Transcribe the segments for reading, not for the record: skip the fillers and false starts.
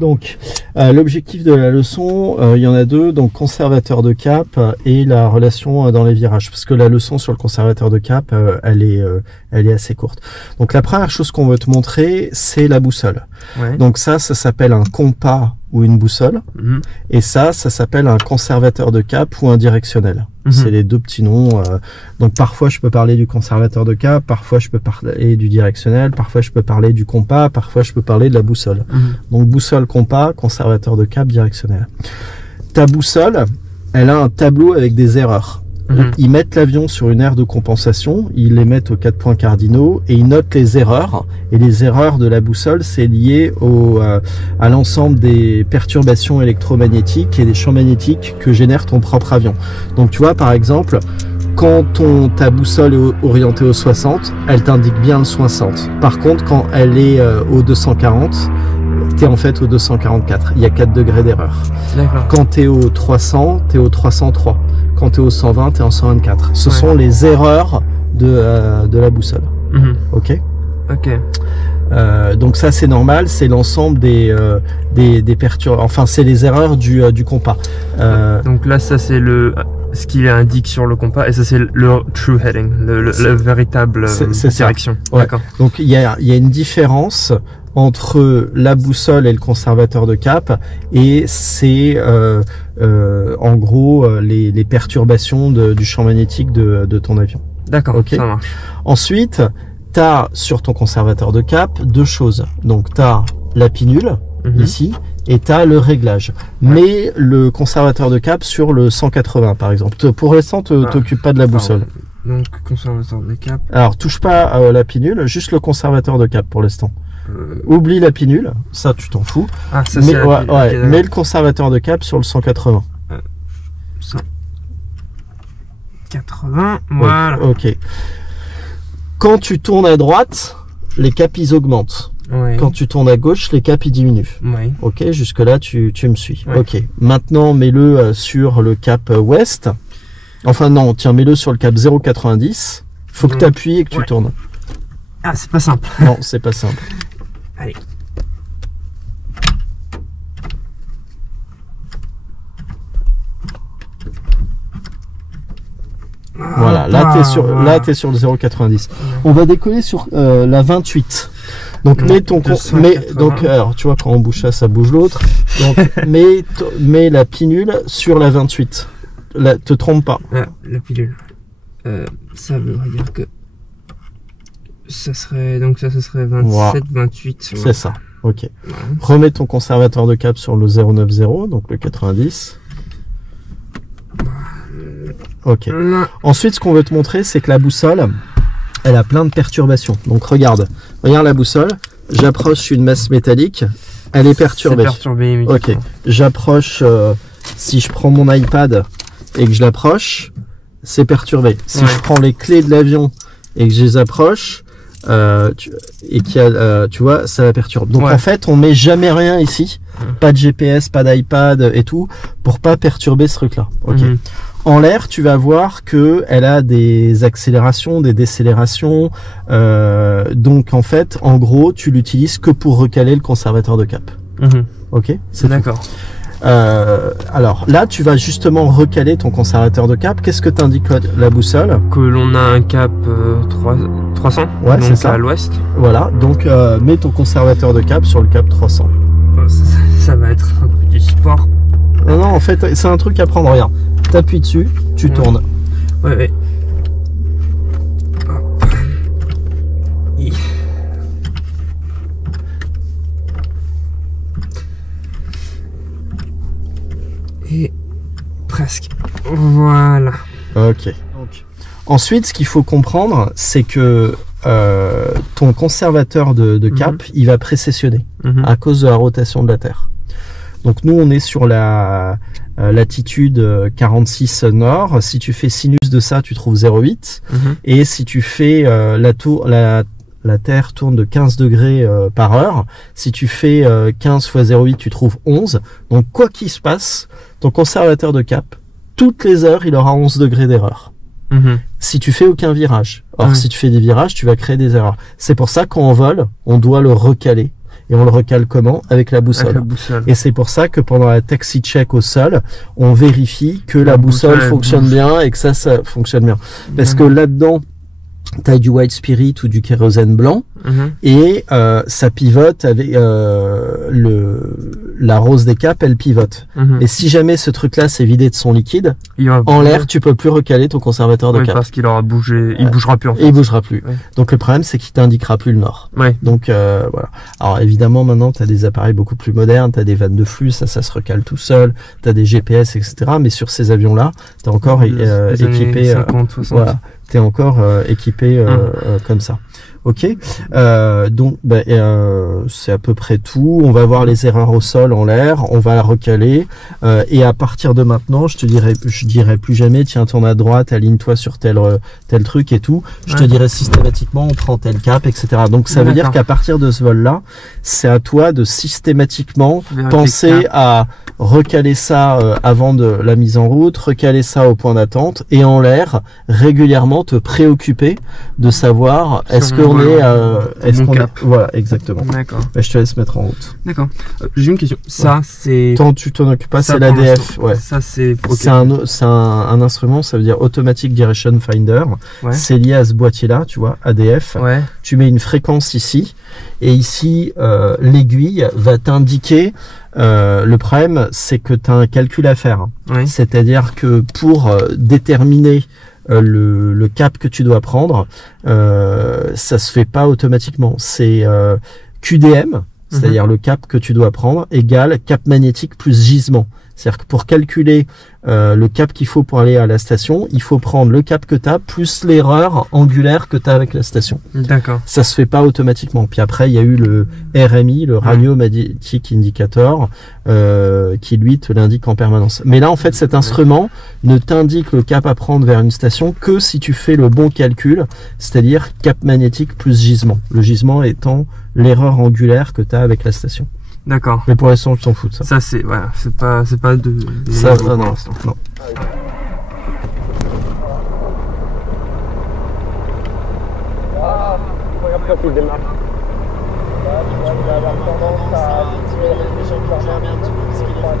Donc, l'objectif de la leçon, il y en a deux, donc conservateur de cap et la relation dans les virages. Parce que la leçon sur le conservateur de cap, elle est assez courte. Donc, la première chose qu'on veut te montrer, c'est la boussole. Ouais. Donc ça s'appelle un compas ou une boussole. Et ça s'appelle un conservateur de cap ou un directionnel. C'est les deux petits noms. Donc parfois je peux parler du conservateur de cap, parfois je peux parler du directionnel, parfois je peux parler du compas, parfois je peux parler de la boussole. Donc boussole, compas, conservateur de cap, directionnel. Ta boussole, elle a un tableau avec des erreurs. Ils mettent l'avion sur une aire de compensation, ils les mettent aux 4 points cardinaux et ils notent les erreurs. Et les erreurs de la boussole, c'est lié à l'ensemble des perturbations électromagnétiques et des champs magnétiques que génère ton propre avion. Donc tu vois, par exemple, quand ta boussole est orientée au 60, elle t'indique bien le 60. Par contre, quand elle est au 240, t'es en fait au 244. Il y a 4 degrés d'erreur. Quand t'es au 300, t'es au 303. Quand tu es au 120, tu es en 124. Ce sont les erreurs de la boussole. Ok. Donc ça c'est normal, c'est l'ensemble des perturbations. Enfin c'est les erreurs du compas. Donc là ça c'est ce qu'il indique sur le compas et ça c'est le true heading, la véritable direction. D'accord. Donc il y a une différence entre la boussole et le conservateur de cap, et c'est en gros les perturbations du champ magnétique de ton avion. D'accord, okay. Ça marche. Ensuite, tu as sur ton conservateur de cap deux choses. Donc tu as la pinule ici et tu as le réglage. Mais le conservateur de cap sur le 180 par exemple. Pour l'instant, t'occupe pas de la boussole. Donc conservateur de cap. Alors touche pas à la pinule, juste le conservateur de cap pour l'instant. Oublie la pinule, ça tu t'en fous. Ah, ça mais okay, mets le conservateur de cap sur le 180. 180, voilà. Ok. Quand tu tournes à droite, les caps ils augmentent. Quand tu tournes à gauche, les caps ils diminuent. Ok, jusque là tu me suis. Ok. Maintenant mets-le sur le cap ouest. Enfin non, tiens, mets-le sur le cap 0,90. Faut que tu appuies et que tu tournes. Ah, c'est pas simple. Non, c'est pas simple. Allez. Voilà, là t'es sur le 0,90. On va décoller sur la 28. Donc alors tu vois quand on bouge ça bouge l'autre. Donc mets la pinule sur la 28. Là, te trompe pas. La pilule. Ça voudrait dire que ça serait donc ça serait 27, 28. C'est ça. Ok. Remets ton conservateur de cap sur le 090, donc le 90. Ok. Ensuite, ce qu'on veut te montrer, c'est que la boussole, elle a plein de perturbations. Donc regarde la boussole. J'approche une masse métallique, elle est perturbée. Ok. J'approche. Si je prends mon iPad et que je l'approche, c'est perturbé. Si je prends les clés de l'avion et que je les approche, tu vois, ça la perturbe. Donc en fait, on met jamais rien ici, pas de GPS, pas d'iPad et tout, pour pas perturber ce truc-là. Ok. En l'air, tu vas voir que elle a des accélérations, des décélérations. Donc en fait, en gros, tu l'utilises que pour recaler le conservateur de cap. Ok. C'est d'accord. Alors là, tu vas justement recaler ton conservateur de cap. Qu'est-ce que t'indique la boussole? Que l'on a un cap 300. Ouais, c'est ça. À l'ouest. Voilà. Donc mets ton conservateur de cap sur le cap 300. Ça va être un truc du sport. Non, en fait, c'est un truc à prendre. Regarde. T'appuies dessus, tu tournes. Ouais. Et presque. Voilà. Ok. Donc, ensuite, ce qu'il faut comprendre, c'est que ton conservateur de cap, il va précessionner à cause de la rotation de la Terre. Donc nous, on est sur la latitude 46 nord. Si tu fais sinus de ça, tu trouves 0,8. Et si tu fais la Terre tourne de 15 degrés par heure. Si tu fais 15 fois 0,8, tu trouves 11. Donc quoi qu'il se passe, ton conservateur de cap, toutes les heures, il aura 11 degrés d'erreur. Si tu fais aucun virage. Or, si tu fais des virages, tu vas créer des erreurs. C'est pour ça qu'en vol, on doit le recaler. Et on le recale comment? Avec la boussole. Et c'est pour ça que pendant la taxi check au sol, on vérifie que la boussole fonctionne bien et que ça fonctionne bien. Parce que là-dedans, t'as du white spirit ou du kérosène blanc et ça pivote avec la rose des capes, elle pivote. Et si jamais ce truc-là s'est vidé de son liquide, en l'air, tu peux plus recaler ton conservateur de cap. Parce qu'il aura bougé, il bougera plus en fait. Il bougera plus. Donc le problème, c'est qu'il t'indiquera plus le nord. Donc voilà. Alors évidemment, maintenant, t'as des appareils beaucoup plus modernes, t'as des vannes de flux, ça se recale tout seul, t'as des GPS, etc. Mais sur ces avions-là, t'es encore équipé. 50, 60. Voilà. T'es encore équipé comme ça. Ok, donc c'est à peu près tout. On va voir les erreurs au sol, en l'air, on va la recaler et à partir de maintenant, je dirais plus jamais tiens, tourne à droite, aligne-toi sur tel truc et tout. Je te dirais systématiquement on prend tel cap, etc. Donc ça veut dire qu'à partir de ce vol-là, c'est à toi de systématiquement penser à recaler ça avant de la mise en route, recaler ça au point d'attente et en l'air régulièrement te préoccuper de savoir est-ce qu'on est voilà, exactement. D'accord. Je te laisse mettre en route. D'accord. J'ai une question. Ça c'est tant tu t'en occupes pas, c'est l'ADF. Ouais. Ça c'est c'est un instrument, ça veut dire Automatic Direction Finder. C'est lié à ce boîtier là, tu vois, ADF. Tu mets une fréquence ici et ici l'aiguille va t'indiquer le problème, c'est que tu as un calcul à faire. C'est-à-dire que pour déterminer le cap que tu dois prendre, ça se fait pas automatiquement. C'est QDM, c'est-à-dire le cap que tu dois prendre, égale cap magnétique plus gisement. C'est-à-dire que pour calculer le cap qu'il faut pour aller à la station, il faut prendre le cap que tu as plus l'erreur angulaire que tu as avec la station. D'accord. Ça se fait pas automatiquement. Puis après, il y a eu le RMI, le Radio Magnetic Indicator, qui lui te l'indique en permanence. Mais là, en fait, cet instrument ne t'indique le cap à prendre vers une station que si tu fais le bon calcul, c'est-à-dire cap magnétique plus gisement. Le gisement étant l'erreur angulaire que tu as avec la station. D'accord. Mais pour l'instant, je t'en fous de ça. Ça, c'est, voilà, c'est pas de ça, non, non. Regarde quand il démarre. Là, tu vois, il va avoir tendance à activer la réflexion qui regerme un petit peu parce qu'il est froid.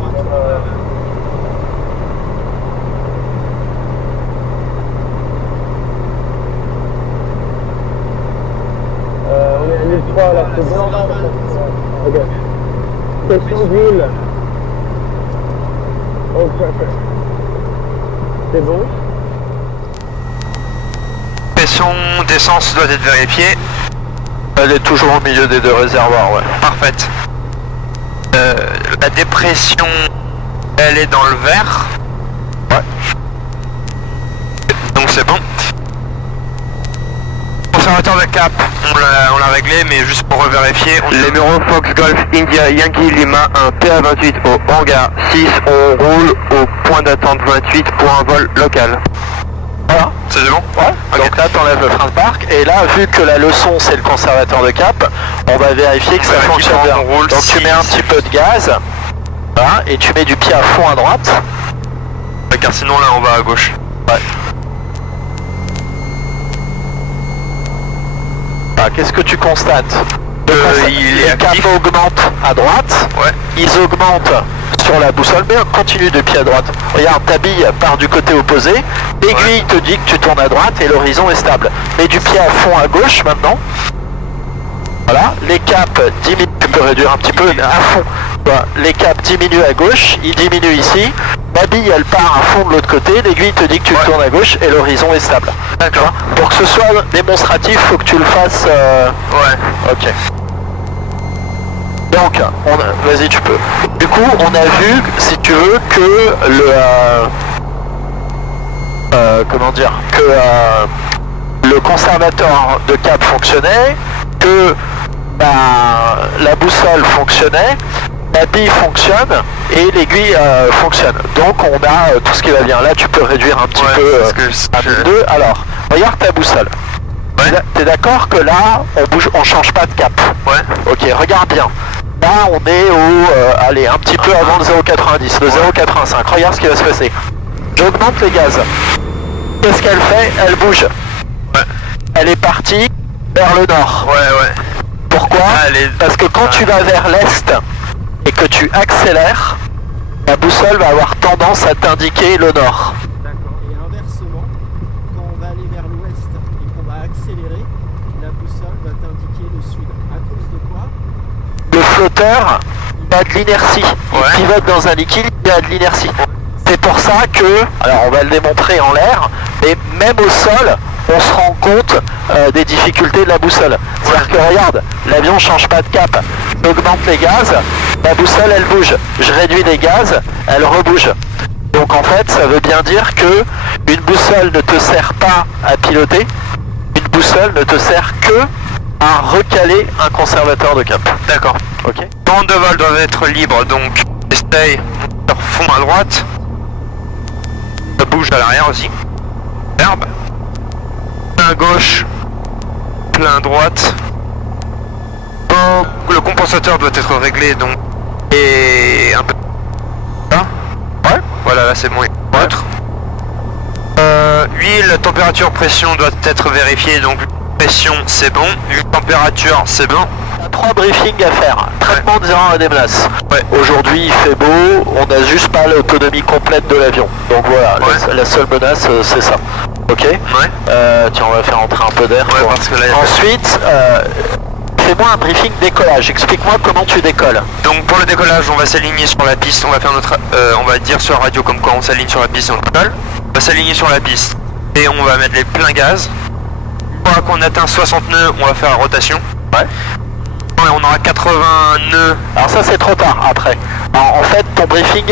On est à 1003 là, c'est bon. Ok. Question d'huile. Oh, perfect. C'est bon. Pression d'essence doit être vérifiée. Elle est toujours au milieu des deux réservoirs, ouais. Parfaite. La dépression, elle est dans le vert. Ouais. Donc c'est bon. Conservateur de cap, on l'a réglé, mais juste pour revérifier. Les numéros Fox Golf India Yankee Lima 1 PA28 au hangar 6, on roule au point d'attente 28 pour un vol local. Voilà, c'est bon. Ouais. Okay. Donc là, t'enlèves le frein de parc, et là, vu que la leçon c'est le conservateur de cap, on va vérifier que ça fonctionne bien. Donc tu mets un petit peu de gaz, voilà, et tu mets du pied à fond à droite. Ouais, car sinon là, on va à gauche. Ouais. Qu'est-ce que tu constates? Les caps augmentent à droite, ils augmentent sur la boussole, mais on continue de pied à droite. Regarde, ta bille part du côté opposé, l'aiguille te dit que tu tournes à droite et l'horizon est stable. Mets du pied à fond à gauche maintenant. Voilà, les caps diminuent, tu peux réduire un petit peu à fond. Voilà, les caps diminuent à gauche, ils diminuent ici. La bille elle part à fond de l'autre côté, l'aiguille te dit que tu tournes à gauche et l'horizon est stable. D'accord. Pour que ce soit démonstratif, faut que tu le fasses. Ouais. Ok. Donc, vas-y, tu peux. Du coup, on a vu, si tu veux, que comment dire, que le conservateur de cap fonctionnait, que la boussole fonctionnait, la bille fonctionne et l'aiguille fonctionne. Donc on a tout ce qui va bien. Là tu peux réduire un petit peu à 2. Alors, regarde ta boussole. T'es d'accord que là on change pas de cap? Ouais. Ok, regarde bien. Là on est au allez, un petit peu avant le 0,90, le 0,85. Regarde ce qui va se passer. J'augmente les gaz. Qu'est-ce qu'elle fait? Elle bouge. Ouais. Elle est partie vers le nord. Ouais. Pourquoi? Parce que quand tu vas vers l'est et que tu accélères, la boussole va avoir tendance à t'indiquer le nord. D'accord. Et inversement, quand on va aller vers l'ouest et qu'on va accélérer, la boussole va t'indiquer le sud. À cause de quoi? Le flotteur, il a de l'inertie. Il pivote dans un liquide, il a de l'inertie. C'est pour ça que, alors on va le démontrer en l'air, mais même au sol, on se rend compte des difficultés de la boussole. C'est-à-dire que regarde, l'avion ne change pas de cap. J'augmente les gaz, la boussole elle bouge. Je réduis les gaz, elle rebouge. Donc en fait, ça veut bien dire que une boussole ne te sert pas à piloter, une boussole ne te sert que à recaler un conservateur de cap. D'accord. Ok. Bandes de vol doivent être libres, donc stay, fond à droite. Ça bouge à l'arrière aussi. Herbe. Plein gauche, plein droite. Bon, le compensateur doit être réglé donc. Et un peu. Là. Ouais. Voilà, là c'est bon. Autre. Huile, température, pression doit être vérifiée, donc pression c'est bon. Température c'est bon. 3 briefings à faire. Traitement de zéro des menaces. Ouais. Aujourd'hui il fait beau, on n'a juste pas l'autonomie complète de l'avion. Donc voilà, la seule menace c'est ça. Ok. Tiens, on va faire entrer un peu d'air. Parce que là, ensuite, fais-moi un briefing décollage. Explique-moi comment tu décolles. Donc pour le décollage, on va s'aligner sur la piste. On va faire notre, on va dire sur la radio comme quoi on s'aligne sur la piste et on décolle. On va s'aligner sur la piste et on va mettre les pleins gaz. Une fois qu'on atteint 60 nœuds, on va faire la rotation. Ouais. On aura 80 nœuds. Alors ça c'est trop tard après. Alors, en fait ton briefing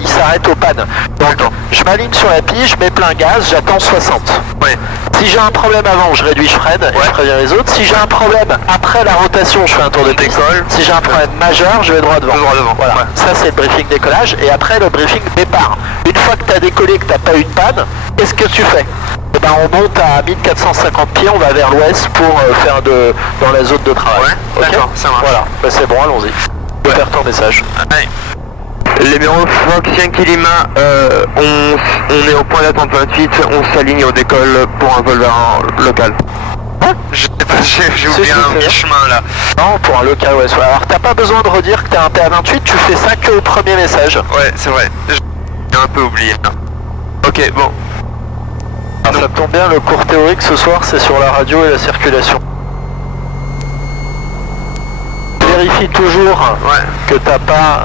il s'arrête aux pannes. Donc je m'aligne sur la piste, je mets plein gaz, j'attends 60. Ouais. Si j'ai un problème avant, je réduis, je freine et je préviens les autres. Si j'ai un problème après la rotation, je fais un tour de piste. Si j'ai un problème majeur, je vais droit devant. Voilà. Ouais. Ça c'est le briefing décollage et après le briefing départ. Une fois que tu as décollé, que tu n'as pas eu de panne, qu'est-ce que tu fais? Eh ben, on monte à 1450 pieds, on va vers l'ouest pour faire dans la zone de travail. Ouais, okay, d'accord, ça marche. Voilà, ben, c'est bon, allons-y. Je vais faire ton message. Ouais. Les bureaux Fox Yankee Lima, on est au point d'attente 28, on s'aligne au décolle pour un vol vers un local. Hein? Je sais pas, j'ai oublié un mi-chemin là. Non, pour un local, ouais. Alors t'as pas besoin de redire que t'as un PA28, tu fais ça que au premier message. Ouais, c'est vrai. J'ai un peu oublié. Ok, bon. Alors, ça tombe bien, le cours théorique ce soir c'est sur la radio et la circulation. Vérifie toujours que t'as pas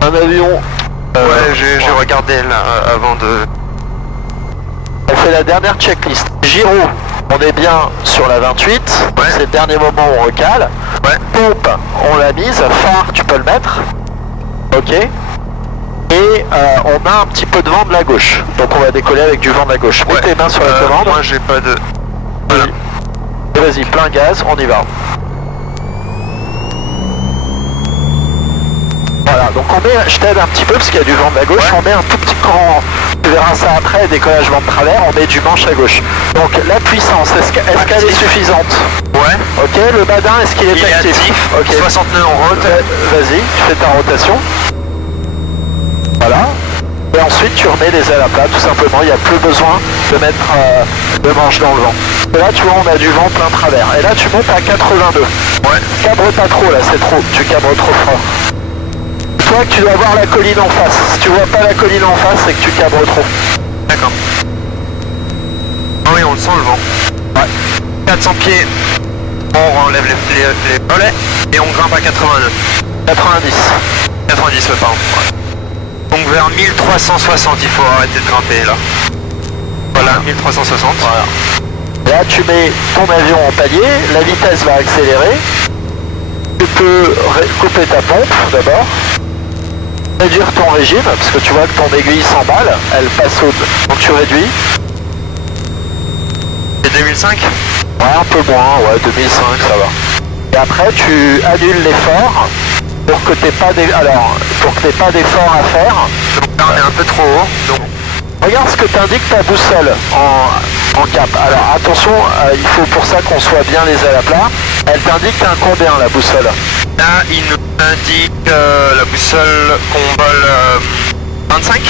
un avion. Ouais, j'ai regardé là avant de... On fait la dernière checklist. Gyro, on est bien sur la 28, c'est le dernier moment où on recale. Pompe, on l'a mise, phare, tu peux le mettre. Ok. Et on a un petit peu de vent de la gauche, donc on va décoller avec du vent de la gauche. Mets tes mains sur la commande. Moi j'ai pas de... Voilà. Vas-y, plein gaz, on y va. Voilà, donc on met, je t'aide un petit peu parce qu'il y a du vent de la gauche, on met un tout petit courant, tu verras ça après, décollage vent de travers, on met du manche à gauche. Donc la puissance, est-ce qu'elle est suffisante? Ouais. Ok, le badin, est-ce qu'il est actif? Ok. 60 nœuds en route. Vas-y, tu fais ta rotation. Voilà. Et ensuite tu remets les ailes à plat, tout simplement, il n'y a plus besoin de mettre le manche dans le vent. Et là tu vois on a du vent plein travers. Et là tu montes à 82. Ouais. Cabre pas trop là, c'est trop, tu cabres trop fort. Toi que tu dois voir la colline en face. Si tu vois pas la colline en face, c'est que tu cabres trop. D'accord. Ah oui, on le sent le vent. Ouais. 400 pieds, on enlève les volets et on grimpe à 89. 90. 90 pardon. Ouais. Donc vers 1360, il faut arrêter de grimper là. Voilà, 1360. Voilà. Là tu mets ton avion en palier, la vitesse va accélérer. Tu peux couper ta pompe d'abord. Réduire ton régime, parce que tu vois que ton aiguille s'emballe, elle passe au... Donc tu réduis. C'est 2005 ? Ouais, un peu moins, ouais, 2005 ça va. Et après tu annules l'effort pour que t'aies pas d'effort à faire. Donc là on est un peu trop haut. Donc... Regarde ce que t'indique ta boussole en cap. Alors attention, il faut pour ça qu'on soit bien les ailes à plat. Elle t'indique un combien la boussole? Là il nous indique la boussole qu'on vole 25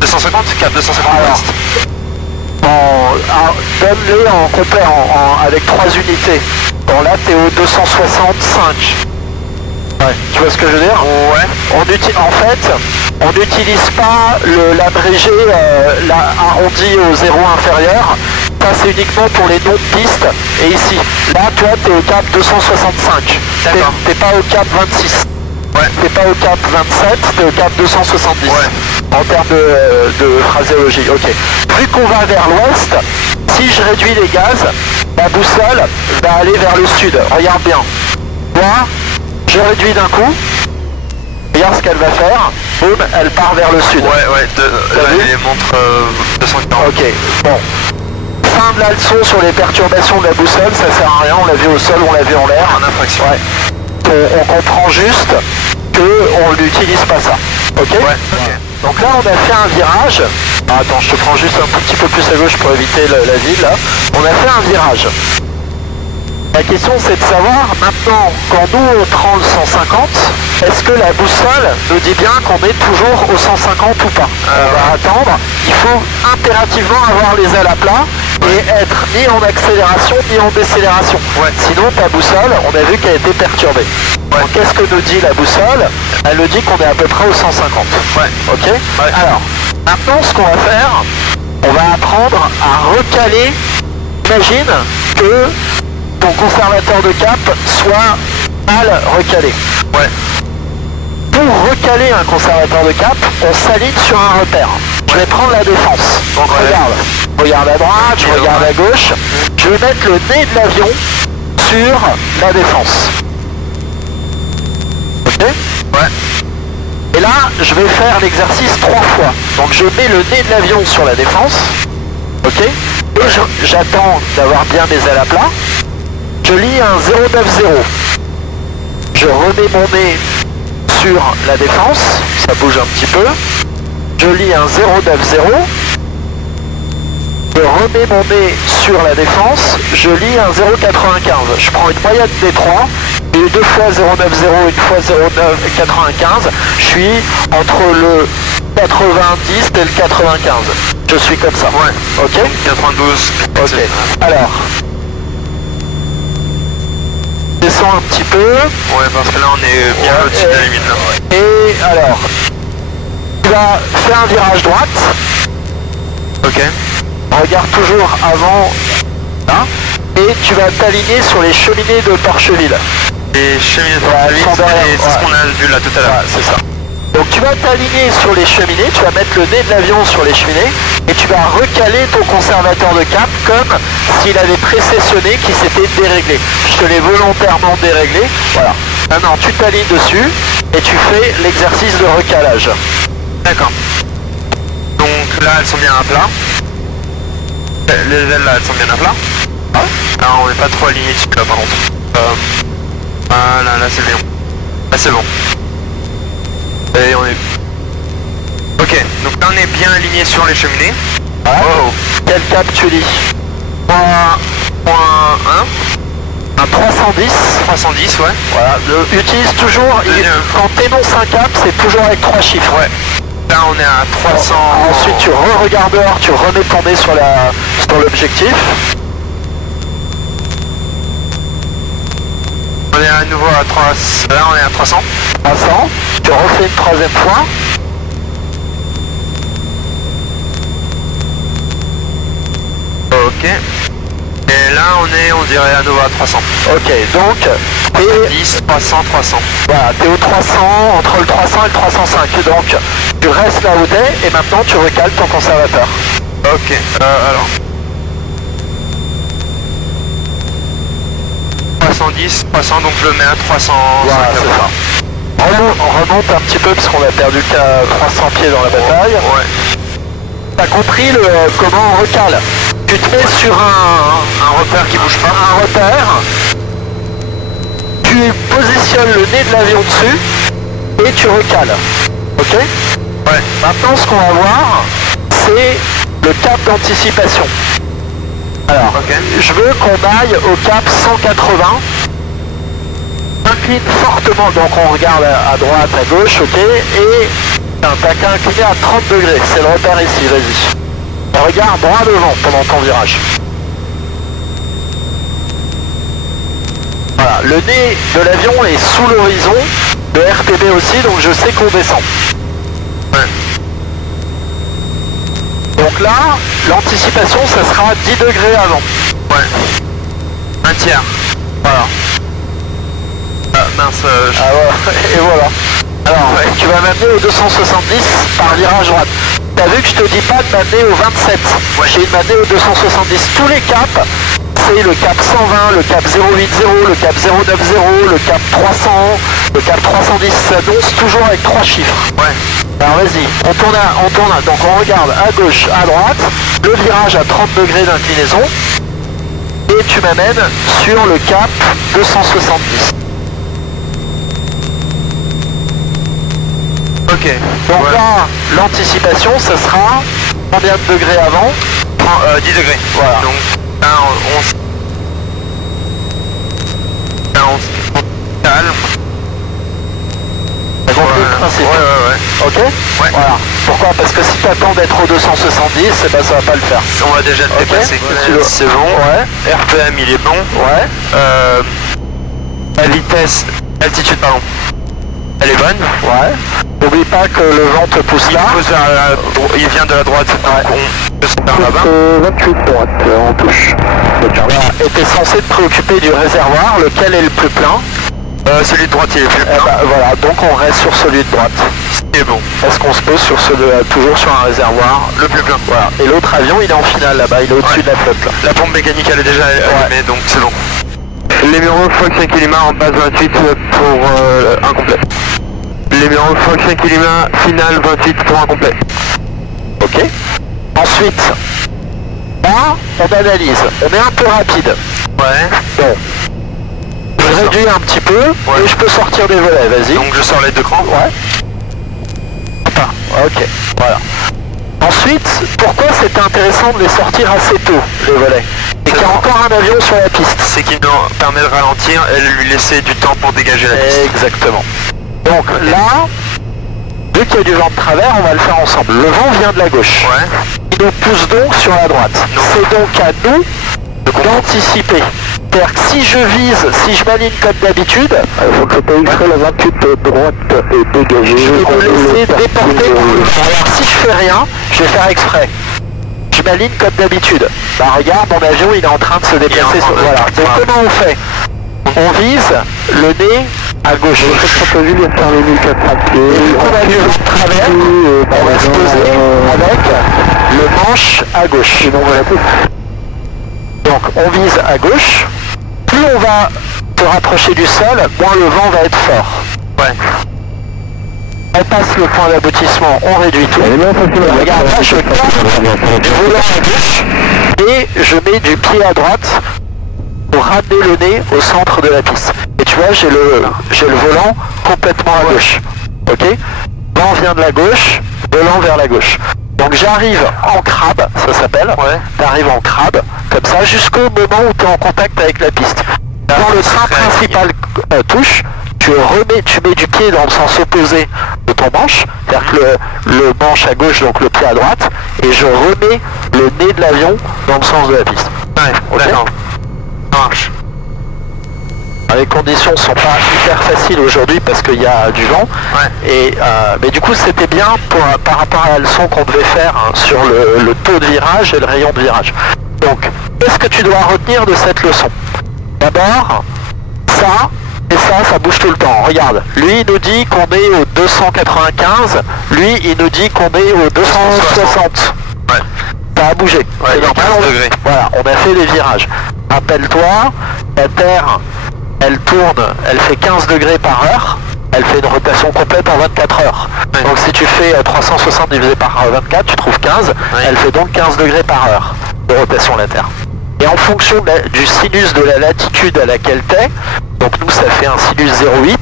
250 cap 250 ouest. Donne-les en complet avec 3 unités. Bon là t'es au 265. Ouais, tu vois ce que je veux dire? Ouais. En fait, on n'utilise pas l'abrégé arrondi au zéro inférieur. Ça c'est uniquement pour les noms de pistes. Et ici, là toi t'es au cap 265. T'es pas au cap 26. Ouais. T'es pas au cap 27, t'es au cap 270. Ouais. En termes de phraséologie. Ok. Vu qu'on va vers l'ouest, si je réduis les gaz, la boussole va aller vers le sud. Regarde bien. Moi, je réduis d'un coup. Regarde ce qu'elle va faire. Boum, elle part vers le sud. Ouais, elle montre 240. Ok, bon. Fin de la leçon sur les perturbations de la boussole, ça sert à rien, on l'a vu au sol, on l'a vu en l'air. En infraction. Ouais. On comprend juste qu'on n'utilise pas ça. Ok. Ouais, ok. Donc là on a fait un virage. Ah, attends, je te prends juste un petit peu plus à gauche pour éviter la ville là. On a fait un virage. La question c'est de savoir maintenant, quand nous on prend le 150, est-ce que la boussole nous dit bien qu'on est toujours au 150 ou pas? On va attendre, il faut impérativement avoir les ailes à plat et être ni en accélération ni en décélération. Ouais. Sinon ta boussole, on a vu qu'elle était perturbée. Ouais. Donc qu'est-ce que nous dit la boussole? Elle nous dit qu'on est à peu près au 150. Ouais. Ok. Ouais. Alors, maintenant ce qu'on va faire, on va apprendre à recaler. Imagine que ton conservateur de cap soit mal recalé. Ouais. Pour recaler un conservateur de cap, on s'aligne sur un repère. Je vais prendre la défense. Donc regarde à droite, je regarde à gauche. Je vais mettre le nez de l'avion sur la défense. Ok? Ouais. Et là, je vais faire l'exercice 3 fois. Donc je mets le nez de l'avion sur la défense. Ok? Et j'attends d'avoir bien mes ailes à plat. Je lis un 090. Je remets mon nez sur la défense, ça bouge un petit peu. Je lis un 090. Je remets mon nez sur la défense, je lis un 095. Je prends une moyenne des 3, et 2 fois 090, une fois 095. Je suis entre le 90 et le 95. Je suis comme ça. Ouais. Ok. 92. Ok. Alors. Descends un petit peu. Ouais, parce que là on est bien au-dessus de la limite là. Et alors, tu vas faire un virage droite. Ok. Regarde toujours avant. Hein, et tu vas t'aligner sur les cheminées de Porcheville. Les cheminées de Porcheville, c'est ce qu'on a vu là tout à l'heure. C'est ça. Donc tu vas t'aligner sur les cheminées, tu vas mettre le nez de l'avion sur les cheminées et tu vas recaler ton conservateur de cap comme s'il avait précessionné qui s'était déréglé. Je te l'ai volontairement déréglé. Voilà. Maintenant tu t'alignes dessus et tu fais l'exercice de recalage. D'accord. Donc là elles sont bien à plat. Les ailes là elles sont bien à plat. Ah, alors on n'est pas trop aligné dessus là par contre. Voilà, là c'est bien. Là c'est bon. Et on est... Ok, donc là on est bien aligné sur les cheminées. Ah. Oh. Quel cap tu lis? Point 1. Un 310. 310, ouais. Voilà, utilise toujours, quand t'énonces un cap, c'est toujours avec 3 chiffres. Ouais. Là on est à 300... Ensuite tu re-regardes dehors, tu remets ton nez sur l'objectif. On est à nouveau à 300. Là on est à 300. 300. Tu refais une troisième fois. Ok. Et là on dirait à nouveau à 300. Ok, donc t'es 10, 300, 300. Voilà, t'es au 300, entre le 300 et le 305. Donc tu restes là où t'es et maintenant tu recales ton conservateur. Ok, alors. 310, 300, donc je le mets à 300. Voilà, c'est ça. On remonte un petit peu parce qu'on a perdu qu'à 300 pieds dans la bataille. Ouais. T'as compris comment on recale? Tu te mets sur un repère qui bouge pas. Un repère. Tu positionnes le nez de l'avion dessus et tu recales. Ok? Ouais. Maintenant ce qu'on va voir, c'est le cap d'anticipation. Alors, je veux qu'on aille au cap 180. Incline fortement, donc on regarde à droite, à gauche, ok, et t'as qu'à incliner à 30 degrés, c'est le repère ici, vas-y. Regarde droit devant pendant ton virage. Voilà, le nez de l'avion est sous l'horizon, le RTB aussi, donc je sais qu'on descend. Ouais. Donc là, l'anticipation, ça sera 10 degrés avant. Ouais. Un tiers. Voilà. Ah mince. Ah ouais, et voilà. Alors, ouais. Tu vas m'amener au 270 par virage droite. T'as vu que je te dis pas de m'amener au 27. Ouais. J'ai m'amener au 270. Tous les caps, c'est le cap 120, le cap 080, le cap 090, le cap 300, le cap 310. Ça danse toujours avec 3 chiffres. Ouais. Alors vas-y, on tourne. Donc on regarde à gauche, à droite, le virage à 30 degrés d'inclinaison. Et tu m'amènes sur le cap 270. Ok, donc ouais. Là, l'anticipation, ça sera combien de degrés avant? 10 degrés. Voilà. Donc, là, on calme. T'as compris le principe? Ouais. Ok? Ouais. Voilà. Pourquoi? Parce que si t'attends d'être au 270, eh ben, ça va pas le faire. On va déjà le dépasser. Okay. C'est bon. Ouais. RPM, il est bon. Ouais. La vitesse, l'altitude, pardon. Elle est bonne. Ouais. N'oublie pas que le vent te pousse là. Il vient de la droite. Ouais. 28 droite, on touche. Voilà. Et t'es censé te préoccuper du réservoir, lequel est le plus plein? Celui de droite il est plus plein. Bah, voilà, donc on reste sur celui de droite. C'est bon. Est-ce qu'on se pose sur toujours sur un réservoir le plus plein? Voilà. Et l'autre avion il est en finale là-bas, il est au-dessus de la flotte là. La pompe mécanique elle est déjà allumée, donc c'est bon. Numéro Fox 5 Lima en base 28 pour incomplet. Numéro Fox 5 Lima finale 28 pour incomplet. Ok. Ensuite, là, on analyse. On est un peu rapide. Ouais. Bon. Je réduis un petit peu et je peux sortir des volets, vas-y. Donc je sors les deux crans. Ouais. Ah, ok, voilà. Ensuite, pourquoi c'était intéressant de les sortir assez tôt, les volets? Et qu'il y a encore un avion sur la piste. C'est qu'il nous permet de ralentir et de lui laisser du temps pour dégager la piste. Exactement. Donc là, vu qu'il y a du vent de travers, on va le faire ensemble. Le vent vient de la gauche. Ouais. Il nous pousse donc sur la droite. C'est donc à nous d'anticiper. C'est-à-dire que si je vise, si je m'aligne comme d'habitude, il faut que la 28 droite est dégagée. Je vais me laisser déporter par le vent. Alors si je fais rien, je vais faire exprès. Je m'aligne comme d'habitude. Bah regarde, mon avion il est en train de se déplacer sur... Voilà. Donc comment on fait? On vise le nez à gauche. On a du vent de travers, on va se poser avec le manche à gauche. Donc on vise à gauche, plus on va se rapprocher du sol, moins le vent va être fort. Ouais. On passe le point d'aboutissement, on réduit tout. Regarde, là je tape du volant à gauche et je mets du pied à droite pour ramener le nez au centre de la piste. Et tu vois, j'ai le volant complètement à gauche. Ok? Vent vient de la gauche, volant vers la gauche. Donc j'arrive en crabe, ça s'appelle. Ouais. T'arrives en crabe, comme ça, jusqu'au moment où tu es en contact avec la piste. Quand le train principal touche, tu mets du pied dans le sens opposé de ton manche, c'est-à-dire que le manche à gauche, donc le pied à droite, et je remets le nez de l'avion dans le sens de la piste. Ouais, okay. D'accord. Marche. Les conditions sont pas hyper faciles aujourd'hui parce qu'il y a du vent. Ouais. Et, mais du coup c'était bien par rapport à la leçon qu'on devait faire hein, sur le taux de virage et le rayon de virage. Donc qu'est-ce que tu dois retenir de cette leçon? D'abord, ça et ça bouge tout le temps. Regarde, lui il nous dit qu'on est au 295, lui il nous dit qu'on est au 260. Ouais. Ça a bougé. Ouais, il y a 15 degrés. Voilà, on a fait les virages. Rappelle-toi, la Terre, elle tourne, elle fait 15 degrés par heure, elle fait une rotation complète en 24 heures. Ouais. Donc si tu fais 360 divisé par 24, tu trouves 15, ouais. Elle fait donc 15 degrés par heure de rotation la Terre. Et en fonction du sinus de la latitude à laquelle tu es, donc nous ça fait un sinus 0,8,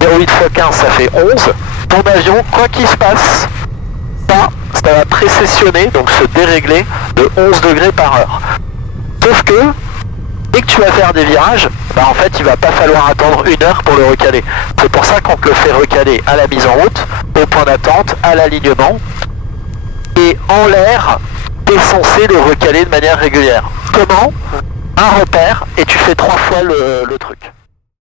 0,8 x 15 ça fait 11, ton avion, quoi qu'il se passe, ça va précessionner, donc se dérégler de 11 degrés par heure. Sauf que, dès que tu vas faire des virages, bah en fait il va pas falloir attendre 1 heure pour le recaler. C'est pour ça qu'on te le fait recaler à la mise en route, au point d'attente, à l'alignement, et en l'air, tu es censé le recaler de manière régulière. Comment? Un repère, et tu fais 3 fois le truc.